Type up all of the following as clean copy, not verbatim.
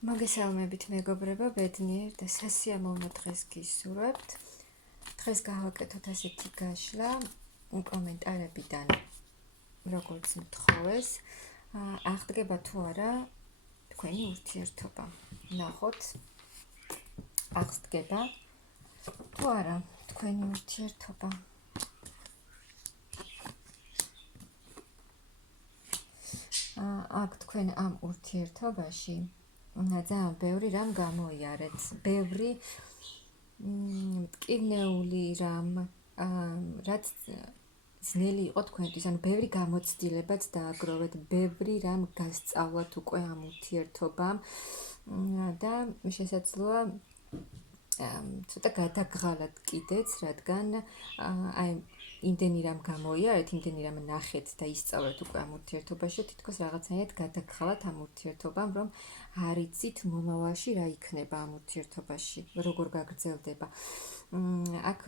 მოგესალმებით მეგობრებო, ბედნიერ და სასიამოვნო დღეს გისურვებთ. დღეს გავაკეთოთ ასეთი გაშლა კომენტარებიდან, როგორც მთხოვეს, აღდგება თუ არა თქვენი ურთიერთობა. ნახოთ, აღდგება თუ არა თქვენი ურთიერთობა. აქ თქვენ ამ ურთიერთობაში ძალიან ბევრი რამ გამოიარეთ, ბევრი მტკივნეული რამ, რაც ძნელი იყო თქვენთვის, ანუ ბევრი გამოცდილებაც დააგროვეთ, ბევრი რამ გასწავლათ უკვე ამ ურთიერთობამ და შესაძლოა ცოტა გადაგღალათ კიდეც, რადგან აი იმდენი რამ გამოიარეთ, იმდენი რამ ნახეთ და ისწავლეთ უკვე ამ ურთიერთობაში, თითქოს რაღაცნაირად გადაგღალათ ამ ურთიერთობამ, რომ არ იცით მომავალში რა იქნება ამ ურთიერთობაში, როგორ გაგრძელდება. აქ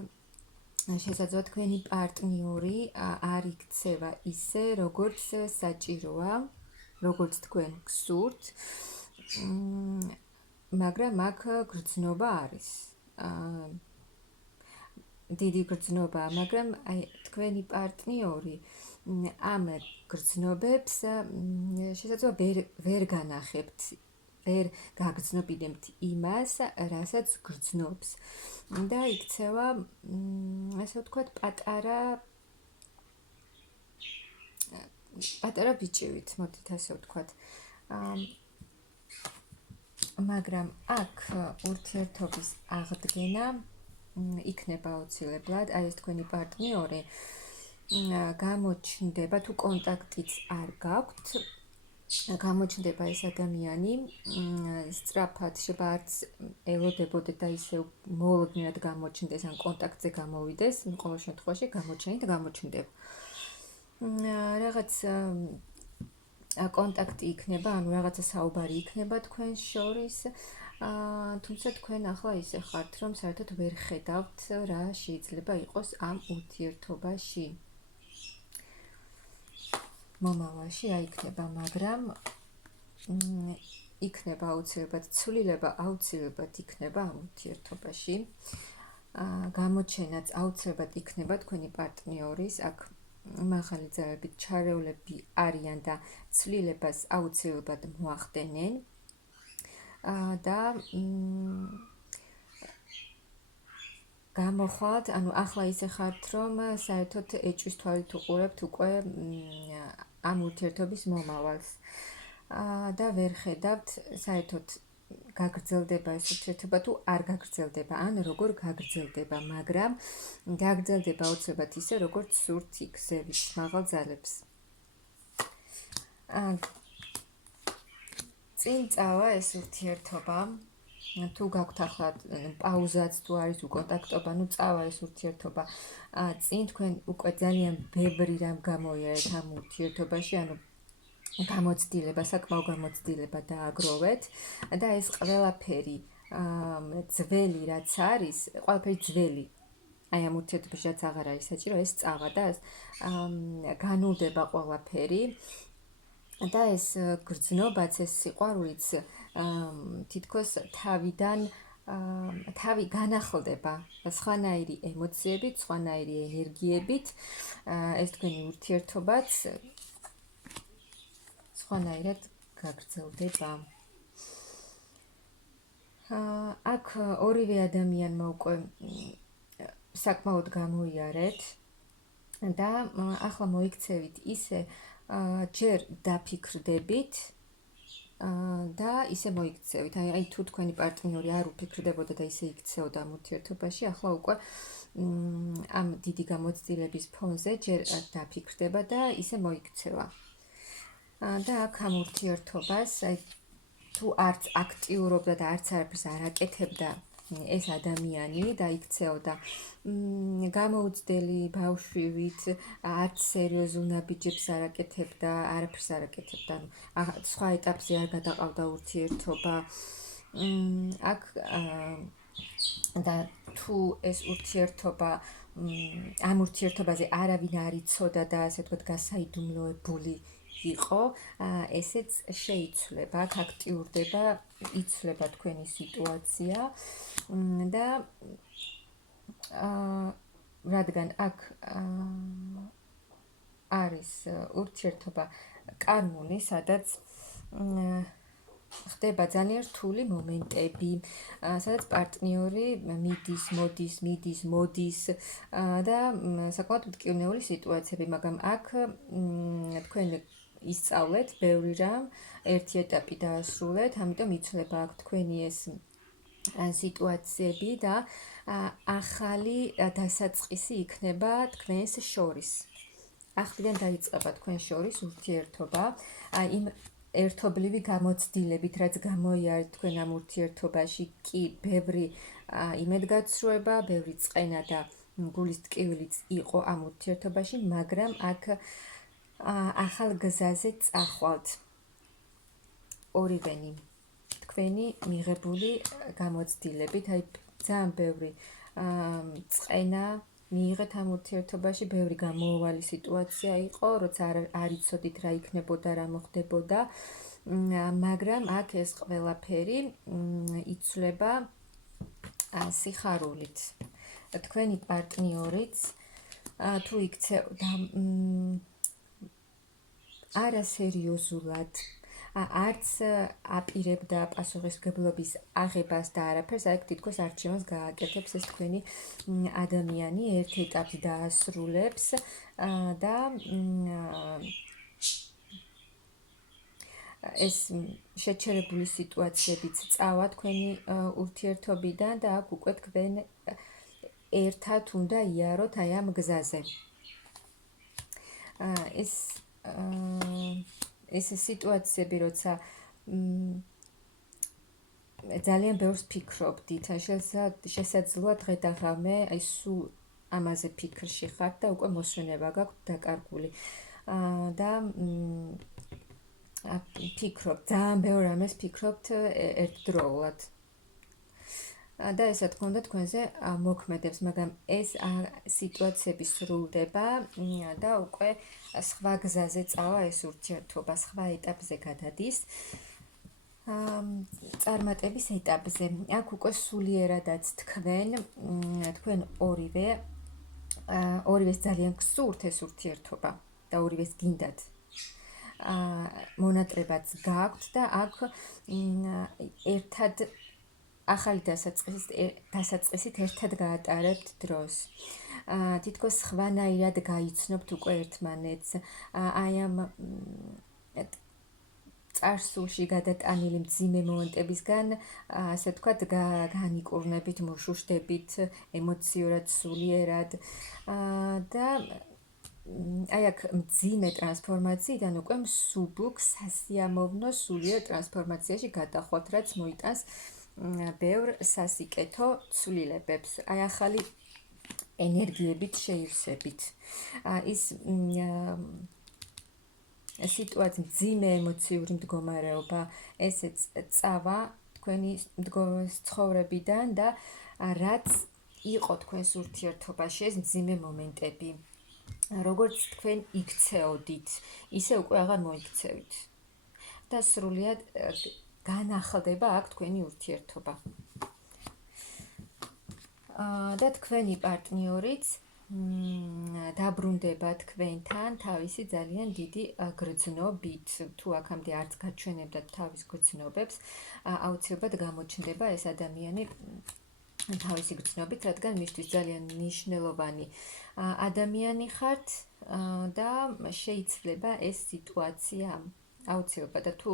შესაძლოა თქვენი პარტნიორი არ იქცევა ისე, როგორც საჭიროა, როგორც თქვენ გსურთ, მაგრამ აქ გრძნობა არის. დიდი გრძნობა, მაგრამ აი თქვენი პარტნიორი ამ გრძნობებს შესაძლოა ვერ განახებთ, ვერ გაგრძნობინებთ იმას, რასაც გრძნობს. და იქცევა, ასე ვთქვათ, პატარა ბიჭივით, მოდით ასე ვთქვათ. მაგრამ აქ ურთიერთობის აღდგენა იქნება აუცილებლად, აი ეს თქვენი პარტნიორი გამოჩნდება, თუ კონტაქტიც არ გაქვთ, გამოჩნდება ეს ადამიანი, სწრაფად შეიძლება არც ელოდებოდეთ და ისე მოულოდნელად გამოჩნდეს, ან კონტაქტზე გამოვიდეს, ყოველ შემთხვევაში გამოჩნდება. რაღაც კონტაქტი იქნება, ანუ რაღაცა საუბარი იქნება თქვენ შორის, თუმცა თქვენ ახლა ისე ხართ, რომ საერთოდ ვერ ხედავთ რა შეიძლება იყოს ამ ურთიერთობაში. მომავალში რა იქნება, მაგრამ იქნება აუცილებლად ცვლილება, აუცილებლად იქნება ამ ურთიერთობაში. გამოჩენაც აუცილებლად იქნება თქვენი პარტნიორის, აქ მაღალი ძალებით ჩარეულები არიან და ცვლილებას აუცილებლად მოახდენენ. და გამოხვალთ, ანუ ახლა ისე ხართ, რომ საერთოდ ეჭვის თვალით უყურებთ უკვე ამ ურთიერთობის მომავალს. და ვერ ხედავთ საერთოდ გაგრძელდება ეს ურთიერთობა თუ არ გაგრძელდება, ან როგორ გაგრძელდება, მაგრამ გაგრძელდება აუცილებლად ისე, როგორც სურთ იქ მაღალ ძალებს. წინ წავა ეს ურთიერთობა, თუ გაქვთ ახლა პაუზაც, თუ არის უკონტაქტობა, ნუ წავა ეს ურთიერთობა. წინ თქვენ უკვე ძალიან ბევრი რამ გამოიარეთ ამ ურთიერთობაში, ანუ გამოცდილება, საკმაო გამოცდილება დააგროვეთ და ეს ყველაფერი ძველი რაც არის, ყველაფერი ძველი. აი ამ ურთიერთობაში რაც აღარ არის საჭირო, ეს წავა და განულდება ყველაფერი. და ეს გრძნობაც, ეს სიყვარულიც თითქოს თავი განახლდება სხვანაირი ემოციებით, სხვანაირი ენერგიებით, ეს თქვენი ურთიერთობაც სხვანაირად გაგრძელდება. აქ ორივე ადამიანმა უკვე საკმაოდ გამოიარეთ და ახლა მოიქცევით ისე, ჯერ დაფიქრდებით და ისე მოიქცევით. აი თუ თქვენი პარტნიორი არ უფიქრდებოდა და ისე იქცეოდა ამ ურთიერთობაში, ახლა უკვე ამ დიდი გამოცდილების ფონზე ჯერ დაფიქრდება და ისე მოიქცევა. და აქ ამ ურთიერთობას, თუ არც აქტიურობდა და არც არაფერს არ აკეთებდა ეს ადამიანი და იქცეოდა გამოუცდელი ბავშვივით, არც სერიოზულ ნაბიჯებს არ აკეთებდა, არაფერს არ აკეთებდა, სხვა ეტაპზე არ გადაყავდა ურთიერთობა. აქ და თუ ეს ურთიერთობა ამ ურთიერთობაზე არავინ არ იცოდა და ასე ვთქვათ, გასაიდუმლოებული იყო, ესეც შეიცვლება, აქ აქტიურდება, იცვლება თქვენი სიტუაცია და რადგან აქ არის ურთიერთობა კარმული, სადაც ხდება ძალიან რთული მომენტები, სადაც პარტნიორი მიდის და საკმაოდ მტკივნეული სიტუაციები, მაგრამ აქ თქვენ ისწავლეთ ბევრი რამ, ერთი ეტაპი დაასრულეთ, ამიტომ იცვლება აქ თქვენი ეს სიტუაციები და ახალი დასაწყისი იქნება თქვენს შორის. ახლიდან დაიწყება თქვენ შორის ურთიერთობა, იმ ერთობლივი გამოცდილებით, რაც გამოიარეთ თქვენ ამ ურთიერთობაში, კი ბევრი იმედგაცრუება, ბევრი წყენა და გულის ტკივილიც იყო ამ ურთიერთობაში, მაგრამ აქ ახალ გზაზე წახვალთ ორივენი თქვენი მიღებული გამოცდილებით, აი ძალიან ბევრი წყენა მიიღეთ ამ ურთიერთობაში, ბევრი გამოუვალი სიტუაცია იყო, როცა არ იცოდით რა იქნებოდა, რა მოხდებოდა, მაგრამ აქ ეს ყველაფერი იცვლება სიხარულით. თქვენი პარტნიორიც თუ იქცეოდა არასერიოზულად, არც აპირებდა პასუხისმგებლობის აღებას და არაფერს, აქ თითქოს არჩევანს გააკეთებს ეს თქვენი ადამიანი, ერთ ეტაპს დაასრულებს და ეს შეჩერებული სიტუაციებიც წავა თქვენი ურთიერთობიდან და აქ უკვე თქვენ ერთად უნდა იაროთ აი ამ გზაზე. ეს სიტუაციები, როცა ძალიან ბევრს ფიქრობდით, შესაძლოა დღე და ღამე აი სულ ამაზე ფიქრში ხართ და უკვე მოსვენება გაქვთ დაკარგული და ფიქრობთ, ძალიან ბევრ რამეს ფიქრობთ ერთდროულად. და ეს რა თქმა უნდა თქვენზე მოქმედებს, მაგრამ ეს სიტუაციები სრულდება და უკვე სხვა გზაზე წავა ეს ურთიერთობა, სხვა ეტაპზე გადადის. წარმატების ეტაპზე. აქ უკვე სულიერადაც თქვენ ორივეს ძალიან გსურთ ეს ურთიერთობა და ორივეს გინდათ. მონატრებაც გაქვთ და აქ ერთად ახალი დასაწყისით ერთად გაატარებთ დროს. თითქოს სხვანაირად გაიცნობთ უკვე ერთმანეთს. აი ამ წარსულში გადატანილი მძიმე მომენტებისგან, ასე ვთქვათ, განიკურნებით, მოშუშდებით ემოციურად, სულიერად და აი აქ მძიმე ტრანსფორმაციიდან უკვე მსუბუქ, სასიამოვნო, სულიერ ტრანსფორმაციაში გადახვალთ, რაც მოიტანს ბევრ სასიკეთო ცვლილებებს. აი ახალი ენერგიებით შეივსებით. ის სიტუაცია, მძიმე ემოციური მდგომარეობა, ესეც წავა თქვენი ცხოვრებიდან და რაც იყო თქვენს ურთიერთობაში ეს მძიმე მომენტები, როგორც თქვენ იქცეოდით, ისე უკვე აღარ მოიქცევით. და სრულიად განახლდება აქ თქვენი ურთიერთობა. და თქვენი პარტნიორიც დაბრუნდება თქვენთან თავისი ძალიან დიდი გრძნობით. თუ აქამდე არც გაჩვენებდათ თავის გრძნობებს, აუცილებლად გამოჩნდება ეს ადამიანი თავისი გრძნობით, რადგან მისთვის ძალიან მნიშვნელოვანი ადამიანი ხართ და შეიძლება ეს სიტუაცია აუცილებლად და თუ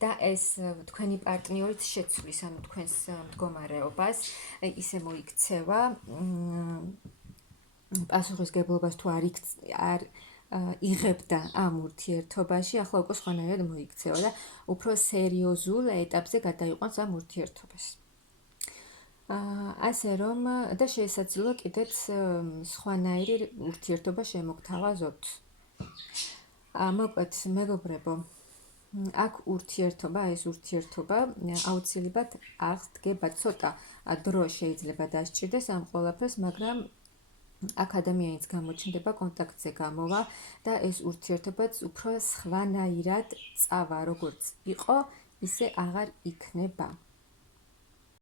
და ეს თქვენი პარტნიორიც შეცვლის ანუ თქვენს მდგომარეობას, ისე მოიქცევა პასუხისმგებლობას თუ არ იღებდა ამ ურთიერთობაში, ახლა უკვე სხვანაირად მოიქცევა და უფრო სერიოზულ ეტაპზე გადაიყვანს ამ ურთიერთობას. ასე რომ და შესაძლოა კიდეც სხვანაირი ურთიერთობა შემოგთავაზოთ. მოკლედ, მეგობრებო, აქ ეს ურთიერთობა აუცილებლად აღდგება, ცოტა დრო შეიძლება დასჭირდეს ამ ყველაფერს, მაგრამ აქ ადამიანიც გამოჩნდება, კონტაქტზე გამოვა და ეს ურთიერთობაც უფრო სხვანაირად წავა, როგორც იყო, ისე აღარ იქნება.